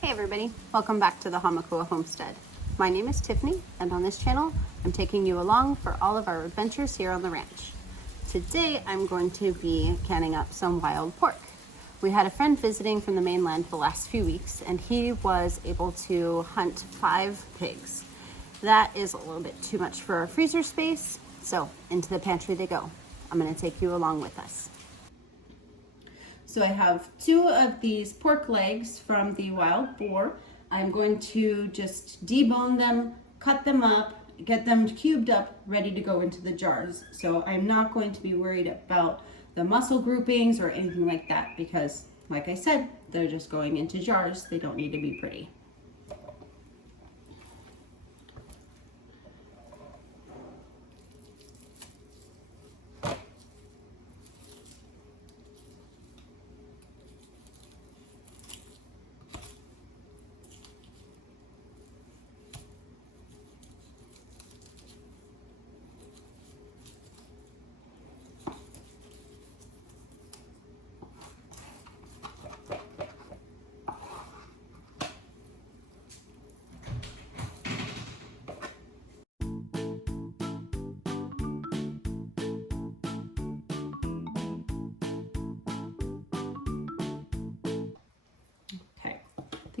Hey everybody, welcome back to the Hamakua Homestead. My name is Tiffany, and on this channel, I'm taking you along for all of our adventures here on the ranch. Today, I'm going to be canning up some wild pork. We had a friend visiting from the mainland the last few weeks, and he was able to hunt 5 pigs. That is a little bit too much for our freezer space, so into the pantry they go. I'm gonna take you along with us. So I have 2 of these pork legs from the wild boar. I'm going to just debone them, cut them up, get them cubed up, ready to go into the jars. So I'm not going to be worried about the muscle groupings or anything like that because, like I said, they're just going into jars. They don't need to be pretty.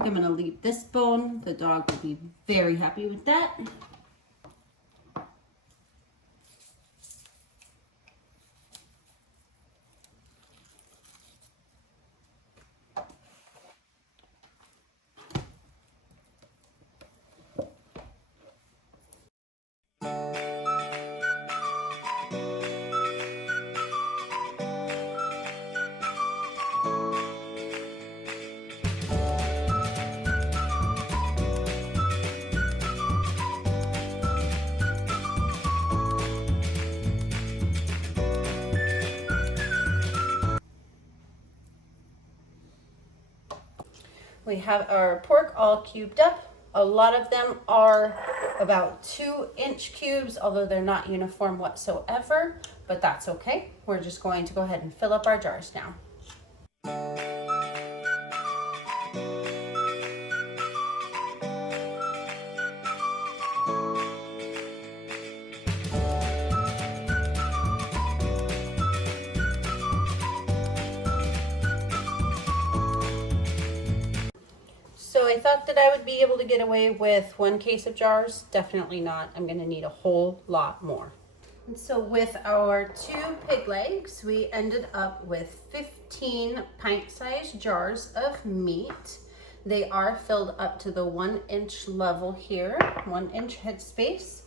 I think I'm gonna leave this bone. The dog will be very happy with that. We have our pork all cubed up. A lot of them are about 2-inch cubes, although they're not uniform whatsoever, but that's okay. We're just going to go ahead and fill up our jars now. So I thought that I would be able to get away with 1 case of jars. Definitely not. I'm going to need a whole lot more. And so with our 2 pig legs, we ended up with 15 pint-sized jars of meat. They are filled up to the 1-inch level here, 1-inch headspace.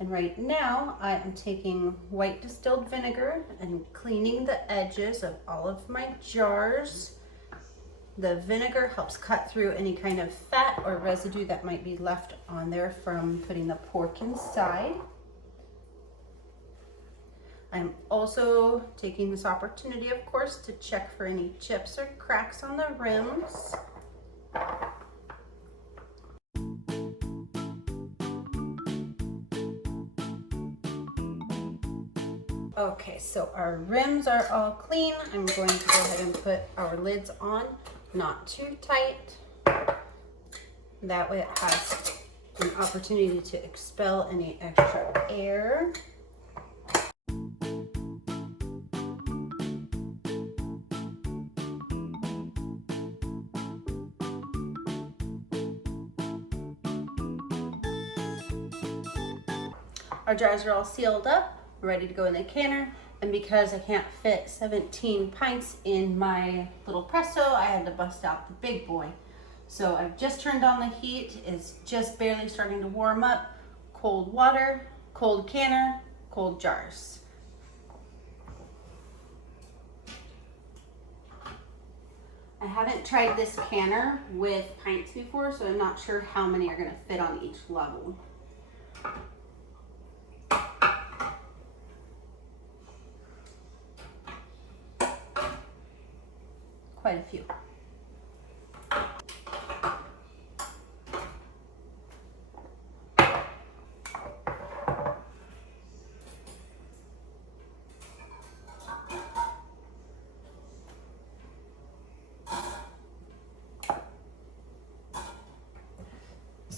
And right now I am taking white distilled vinegar and cleaning the edges of all of my jars. The vinegar helps cut through any kind of fat or residue that might be left on there from putting the pork inside. I'm also taking this opportunity, of course, to check for any chips or cracks on the rims. Okay, so our rims are all clean. I'm going to go ahead and put our lids on, not too tight. That way it has an opportunity to expel any extra air. Our jars are all sealed up, ready to go in the canner, and because I can't fit 17 pints in my little presso, I had to bust out the big boy. So I've just turned on the heat, it's just barely starting to warm up. Cold water, cold canner, cold jars. I haven't tried this canner with pints before, so I'm not sure how many are going to fit on each level. Quite a few.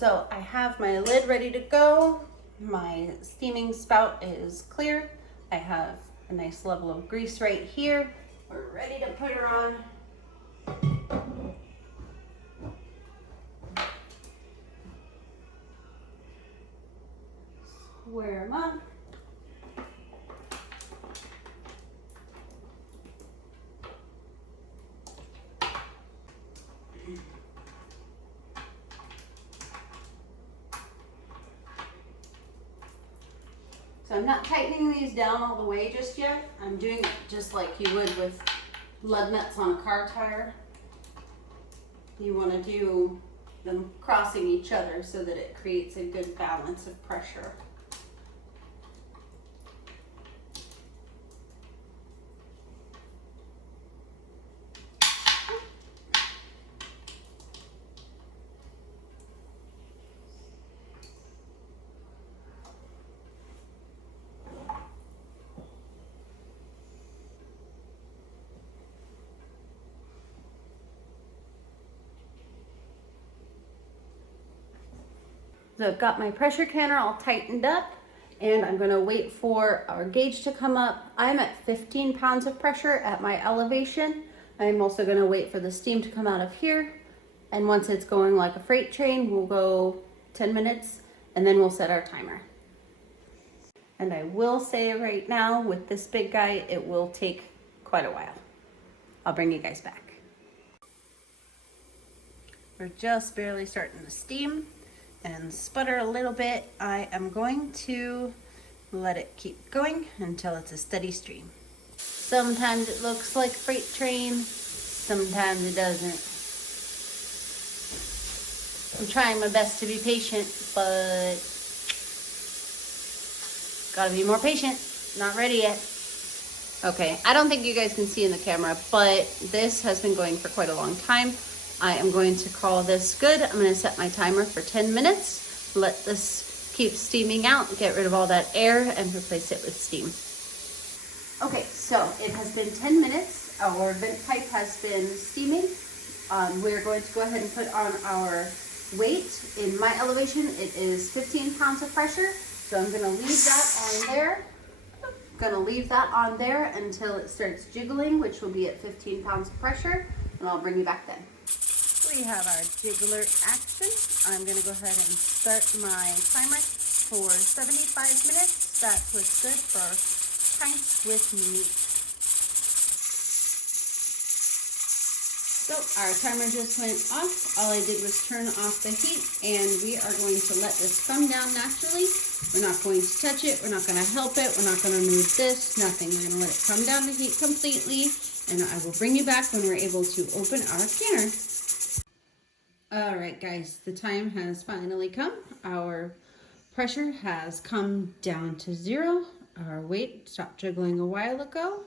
So I have my lid ready to go. My steaming spout is clear. I have a nice level of grease right here. We're ready to put her on. Square them up. So I'm not tightening these down all the way just yet. I'm doing it just like you would with lug nuts on a car tire. You want to do them crossing each other so that it creates a good balance of pressure. So I've got my pressure canner all tightened up, and I'm gonna wait for our gauge to come up. I'm at 15 pounds of pressure at my elevation. I'm also gonna wait for the steam to come out of here. And once it's going like a freight train, we'll go 10 minutes and then we'll set our timer. And I will say right now, with this big guy, it will take quite a while. I'll bring you guys back. We're just barely starting to steam and sputter a little bit. I am going to let it keep going until it's a steady stream. Sometimes it looks like a freight train, sometimes it doesn't. I'm trying my best to be patient, but gotta be more patient. Not ready yet. Okay, I don't think you guys can see in the camera, but this has been going for quite a long time. I am going to call this good. I'm gonna set my timer for 10 minutes. Let this keep steaming out, get rid of all that air, and replace it with steam. Okay, so it has been 10 minutes. Our vent pipe has been steaming. We're going to go ahead and put on our weight. In my elevation, it is 15 pounds of pressure. So I'm gonna leave that on there. Gonna leave that on there until it starts jiggling, which will be at 15 pounds of pressure, and I'll bring you back then. We have our jiggler action. I'm gonna go ahead and start my timer for 75 minutes. That was good for pints with meat. So our timer just went off. All I did was turn off the heat, and we are going to let this come down naturally. We're not going to touch it. We're not going to help it. We're not going to move this, nothing. We're going to let it come down to heat completely, and I will bring you back when we're able to open our canner. All right, guys, the time has finally come. Our pressure has come down to 0. Our weight stopped jiggling a while ago,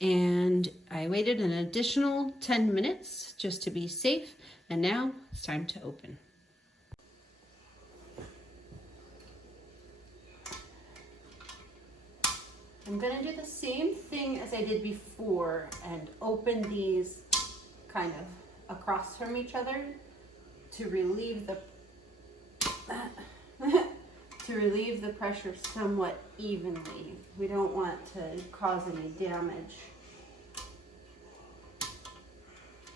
and I waited an additional 10 minutes just to be safe, and now it's time to open. I'm gonna do the same thing as I did before and open these kind of across from each other to relieve the pressure somewhat evenly. We don't want to cause any damage.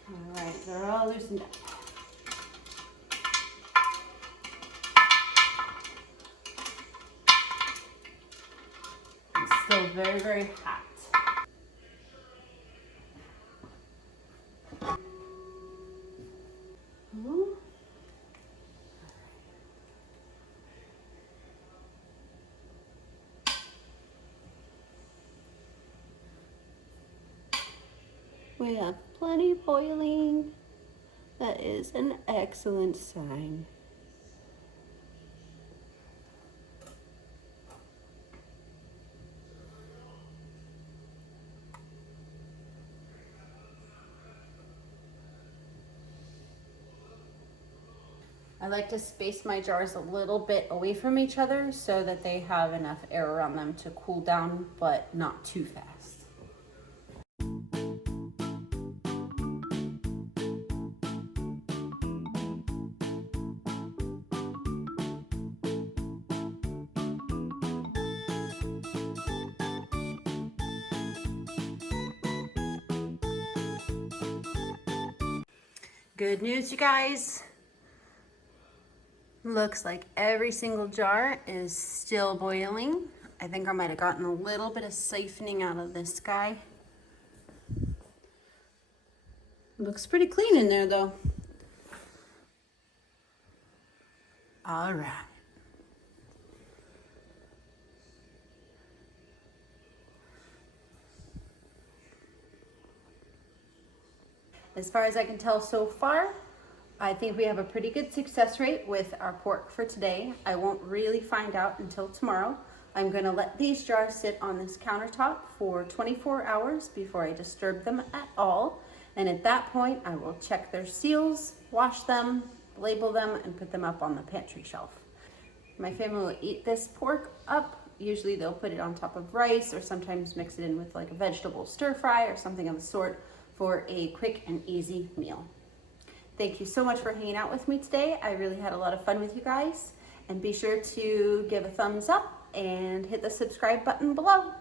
All right, they're all loosened up. It's still very, very hot. Ooh. We have plenty boiling. That is an excellent sign. I like to space my jars a little bit away from each other so that they have enough air around them to cool down, but not too fast. Good news, you guys. Looks like every single jar is still boiling. I think I might have gotten a little bit of siphoning out of this guy. Looks pretty clean in there though. All right. As far as I can tell so far, I think we have a pretty good success rate with our pork for today. I won't really find out until tomorrow. I'm gonna let these jars sit on this countertop for 24 hours before I disturb them at all. And at that point, I will check their seals, wash them, label them, and put them up on the pantry shelf. My family will eat this pork up. Usually they'll put it on top of rice or sometimes mix it in with like a vegetable stir fry or something of the sort for a quick and easy meal. Thank you so much for hanging out with me today. I really had a lot of fun with you guys. And be sure to give a thumbs up and hit the subscribe button below.